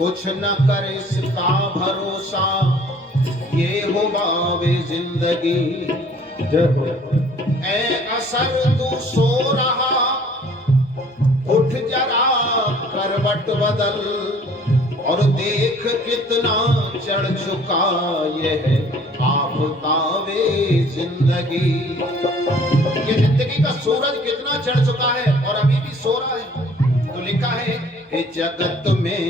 कुछ न कर इसका भरोसा, ये हो बावे जिंदगी। जय हो। ऐ असर तू सो रहा, उठ जरा करवट बदल, और देख कितना चढ़ चुका यह आफतावे जिंदगी। ये जिंदगी का सूरज कितना चढ़ चुका है और अभी भी सो रहा है। तो लिखा है इस जगत में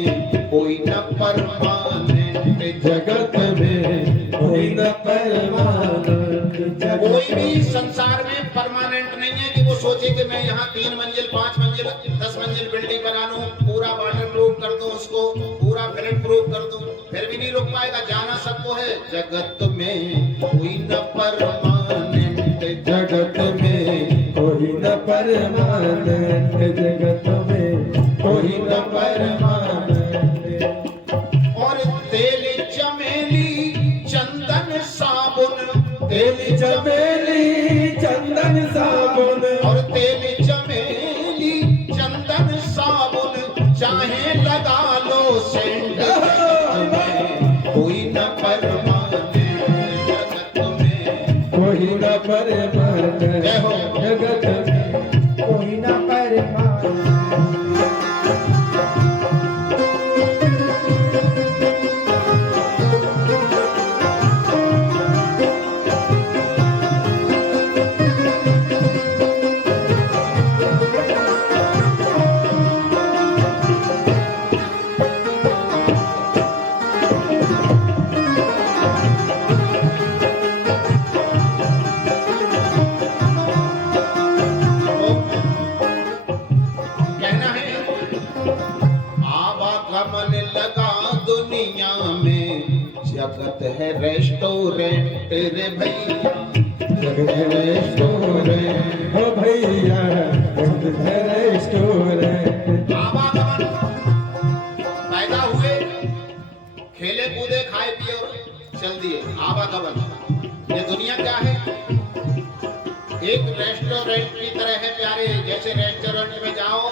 कोई न परमानेंट, जगत में कोई न परमानेंट, कोई भी संसार में परमानेंट नहीं है कि वो सोचे कि मैं यहाँ 3 मंजिल 5 मंजिल 10 मंजिल बिल्डिंग बना लूं, पूरा वाटर प्रूफ कर दूं, उसको पूरा फ्लड प्रूफ कर दूं, फिर भी नहीं रुक पाएगा। जाना सबको है। जगत में कोई न परमानेंट, जगत में कोई न परमानेंट, जगत में कोई न परमानेंट। और तेल चमेली चंदन साबुन, तेल चमेली चंदन साबुन, और तेल चमेली चंदन साबुन, चाहे लगा लो सेंट, कोई न परमानेंट, जगत में कोई न परमानेंट, जगत में कोई न परमानेंट। कहना है आवागमन लगा दुनिया में, जगत है रेस्टोरेंट रे भैया, जगत है रेस्टोरेंट हो भैया, जगत है रेस्टोरेंट। आवागमन, पैदा हुए, खेले कूदे खाए पिए और चल दिए, आवागमन। ये दुनिया क्या है? एक रेस्टोरेंट की तरह है प्यारे। जैसे रेस्टोरेंट में जाओ,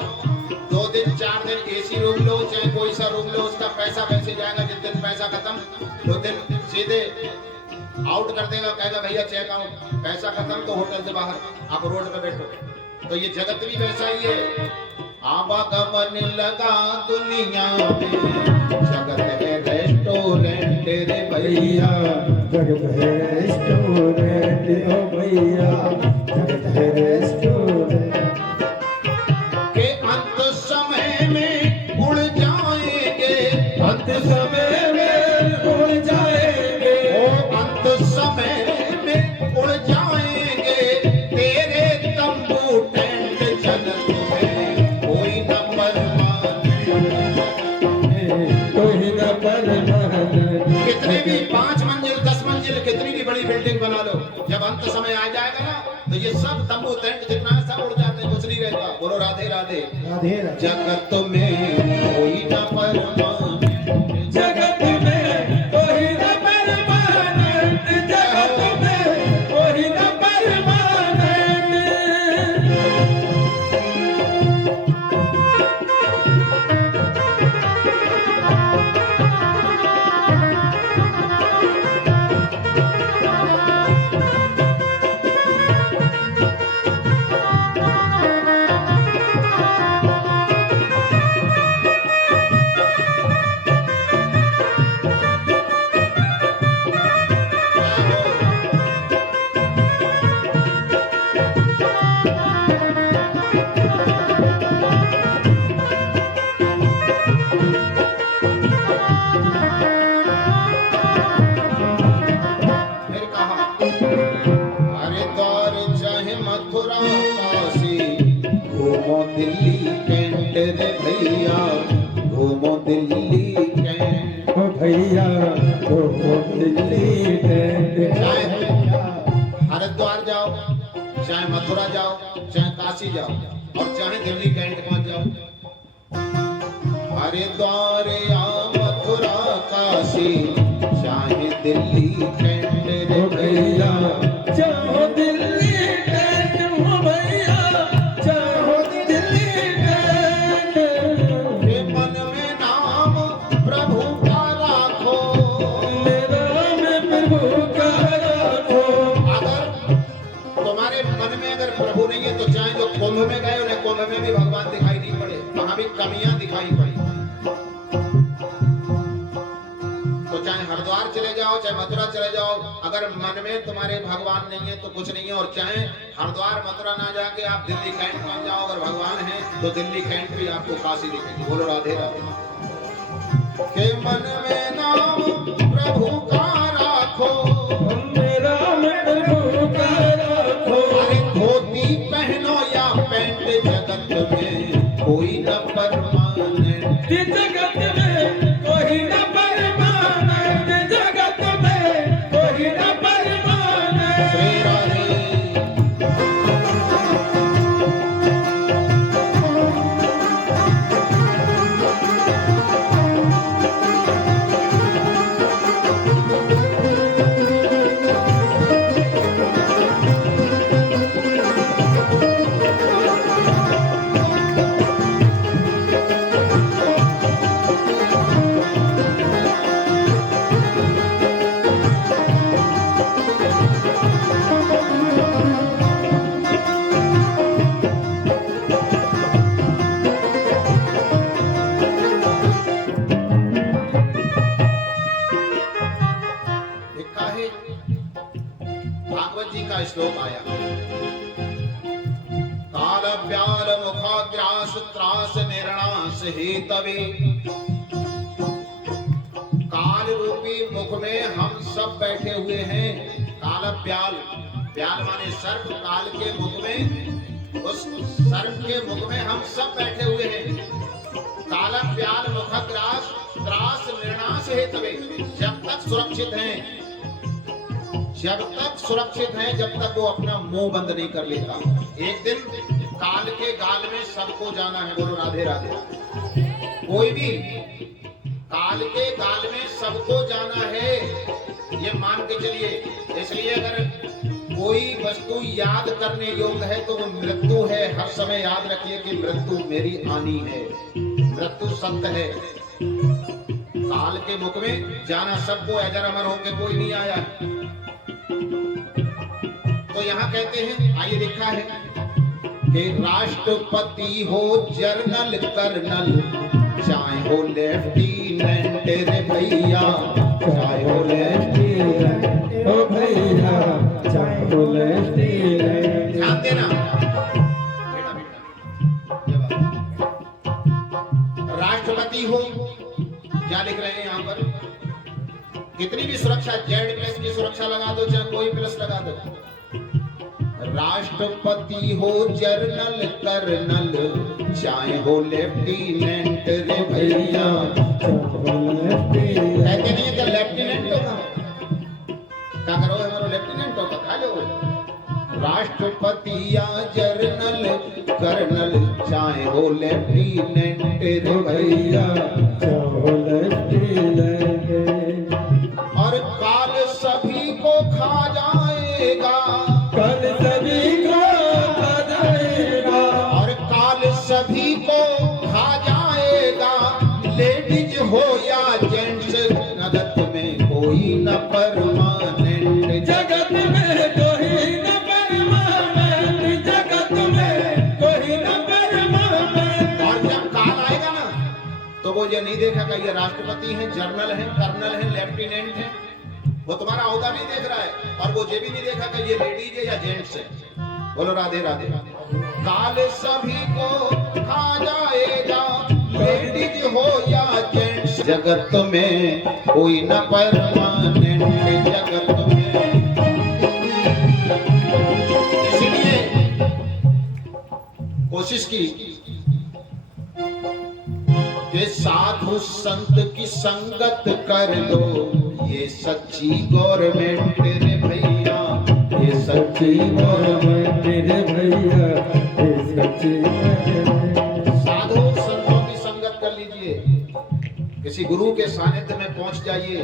2 दिन 4 दिन एसी रूम लो, चाहे कोई सा रूम लो, उसका पैसा वैसे जाएगा। जिस दिन पैसा खत्म 2 दिन सीधे आउट कर देगा, कहेगा भैया चेक आउट, पैसा खत्म तो होटल से बाहर, आप रोड पे बैठो। तो ये जगत भी वैसा ही है। आवागमन लगा दुनिया में, जगत है रेस्टोरेंट रे भैया, जगत है रेस्टोरेंट ओ भैया, जगत है रेस्टोरेंट। के अंत समय में उड़ जाएंगे, अंत समय में उड़ जाएंगे, अंत समय में उड़ जाएंगे, तेरे तंबू टेंट, जगत में कोई न परमानेंट, कोई न परमानेंट। कितने भी 5 मंजिल 10 मंजिल कितनी भी बड़ी बिल्डिंग बना लो, जब अंत समय आ जाएगा ना, तो ये सब तंबू टेंट जितना है सब उड़ जाते हैं, कुछ नहीं रहता। बोलो राधे राधे। राधे राधे। जगत में कोई न परमानेंट, जगत में कोई न परमानेंट, जगत में कोई न परमानेंट। फिर कहा हरिद्वार चाहे मथुरा काशी, घूमो दिल्ली कैंट रे भैया, घूमो दिल्ली कैंट। ओ भैया ओ दिल्ली टेंट। चाहे हरिद्वार जाओ, चाहे मथुरा जाओ, चाहे काशी जाओ, और चाहे दिल्ली कैंट पहुंच जाओ। हरिद्वार या मथुरा काशी, चाहे दिल्ली कैंट रे भैया, चाहो दिल्ली टेंट हो भैया, चाहो दिल्ली टेंट। के मन में नाम मथुरा चले जाओ, अगर मन में तुम्हारे भगवान नहीं है तो कुछ नहीं है। और चाहे हरिद्वार मथुरा ना जाके आप दिल्ली कैंट पहुंच जाओ, अगर भगवान है तो दिल्ली कैंट भी आपको काशी दिखेगी। बोलो राधे राधे। के मन में नाम प्रभु का राखो, राम प्रभु का राखो। अरे धोती पहनो या पैंट, जगत में कोई न परमानेंट। जगत में कोई न परमानेंट, जगत में कोई न परमानेंट। श्री राधे। भागवत जी का श्लोक आया, काल व्याल मुखाग्रास त्रास निर्णास हेतवे। काल रूपी मुख में हम सब बैठे हुए हैं। काल व्याल, व्याल माने सर्प, काल के मुख में, उस सर्प के मुख में हम सब बैठे हुए हैं। काल व्याल मुखाग्रास त्रास निर्णास हेतवे। जब तक सुरक्षित हैं, जब तक सुरक्षित है, जब तक वो अपना मुंह बंद नहीं कर लेता। एक दिन काल के गाल में सबको जाना है। बोलो राधे राधे। कोई भी काल के गाल में सबको जाना है, ये मान के चलिए। इसलिए अगर कोई वस्तु याद करने योग्य है तो वो मृत्यु है। हर समय याद रखिए कि मृत्यु मेरी आनी है, मृत्यु सत्य है। काल के मुख में जाना सबको, अजर अमर होकर कोई नहीं आया। तो यहाँ कहते हैं, आइए लिखा है कि राष्ट्रपति हो जर्नल कर्नल, चाहे हो लेफ्टिनेंट रे भैया, चाहे हो लेफ्टिनेंट ओ भैया, चाहे हो लेफ्टिनेंट। ध्यान देना बेटा, राष्ट्रपति हो, क्या लिख रहे हैं यहाँ पर? कितनी भी सुरक्षा, जेड प्लस की सुरक्षा लगा दो, चाहे कोई प्लस लगा दो। राष्ट्रपति हो जर्नल कर्नल, चाहे हो लेफ्टिनेंट रे भैया। कहते नहीं है कि लेफ्टिनेंट होगा, क्या करो हमारा लेफ्टिनेंट होगा, खा लो। राष्ट्रपति या जर्नल कर्नल, चाहे हो लेफ्टिनेंट रे भैया। और काल सभी को खा जाएगा, कल सभी को खा जाएगा। और काल सभी को खा जाएगा। लेडीज हो या जेंट्स, जगत में कोई न परमानेंट। जगत में कोई न परमानेंट, जगत में कोई न परमानेंट। और जब काल आएगा ना, तो वो ये नहीं देखेगा ये राष्ट्रपति है, जनरल है, कर्नल है, लेफ्टिनेंट है। वो तुम्हारा औहदा नहीं देख रहा है, और वो ये भी नहीं देखा कि ये लेडीज है या जेंट्स है। बोलो राधे राधे। काल सभी को खा जाएगा, लेडीज हो या जेंट्स, जगत में कोई न परमानेंट, जगत में। इसलिए कोशिश की कि साधु संत की संगत कर लो, ये सच्ची गवर्नमेंट रे भैया, ये सच्ची गवर्नमेंट रे भैया, ये सच्ची। साधु संतों की संगत कर लीजिए, किसी गुरु के सानिध्य में पहुंच जाइए।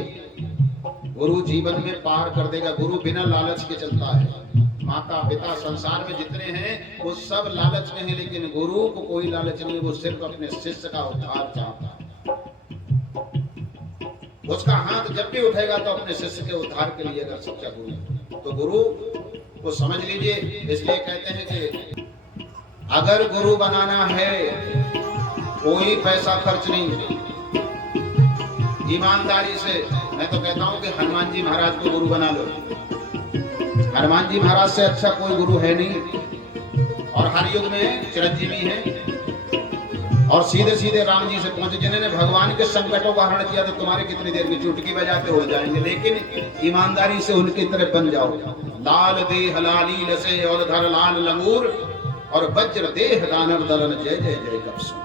गुरु जीवन में पार कर देगा। गुरु बिना लालच के चलता है। माता पिता संसार में जितने हैं वो सब लालच में है, लेकिन गुरु को कोई लालच नहीं, वो सिर्फ अपने शिष्य का उद्धार चाहता है। उसका हाथ जब भी उठेगा तो अपने शिष्य के उद्धार के लिए अगर सच्चा गुरु, तो गुरु को समझ लीजिए। इसलिए कहते हैं कि अगर गुरु बनाना है कोई पैसा खर्च नहीं, ईमानदारी से, मैं तो कहता हूं कि हनुमान जी महाराज को गुरु बना लो। हनुमान जी महाराज से अच्छा कोई गुरु है नहीं, और हर युग में चिरंजीवी है, और सीधे सीधे राम जी से पहुंचे। जिन्होंने भगवान के संकटों का हरण किया, तो तुम्हारे कितनी देर में चुटकी बजाते हो जाएंगे, लेकिन ईमानदारी से उनकी तरह बन जाओ। लाल देह लाली लसे और धर लाल लंगूर, और वज्र देह दानव दलन जय जय जय कपसू।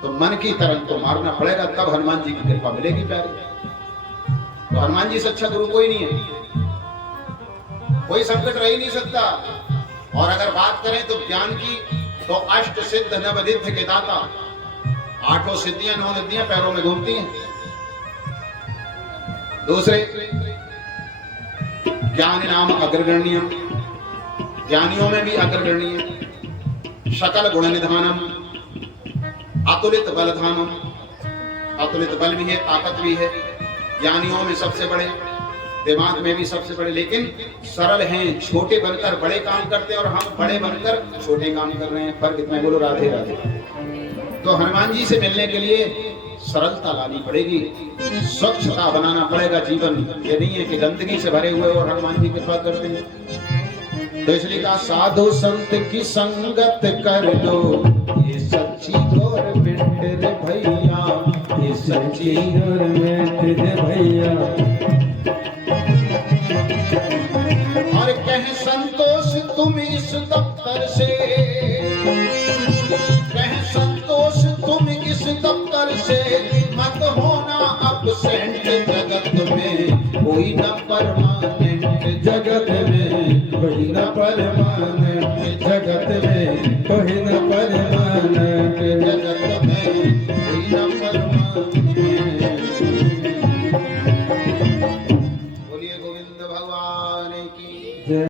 तो मन की तरंग को मारना पड़ेगा, तब हनुमान जी की कृपा मिलेगी प्यारे। तो हनुमान जी से अच्छा गुरु कोई नहीं है, कोई संकट रह ही नहीं सकता। और अगर बात करें तो ज्ञान की, तो अष्ट सिद्ध नवनिधि के दाता, 8 सिद्धियां 9 निधियां पैरों में घूमती हैं। दूसरे ज्ञान नाम अग्रगण्य, ज्ञानियों में भी अग्रगण्य। सकल गुण निधानम, अतुलित बल धामम, अतुलित बल भी है, ताकत भी है। ज्ञानियों में सबसे बड़े, दिमाग में भी सबसे बड़े, लेकिन सरल हैं, छोटे बनकर बड़े काम करते हैं, और हम बड़े बनकर छोटे काम कर रहे हैं। फर्क इतना, बोलो राधे राधे। तो हनुमान जी से मिलने के लिए सरलता लानी पड़ेगी, स्वच्छता बनाना पड़ेगा जीवन। ये नहीं है कि गंदगी से भरे हुए और हनुमान जी कृपा करते हैं। तो इसलिए कहा साधु संत की संगत कर लो, ये सच्ची गवर्नमेंट रे भैया, ये सच्ची गवर्नमेंट रे भैया। और कह संतोष तुम इस दफ्तर से, कह संतोष तुम इस दफ्तर से, मत होना अपसेंट। जगत में कोई न परमानेंट, जगत में कोई न परमानेंट।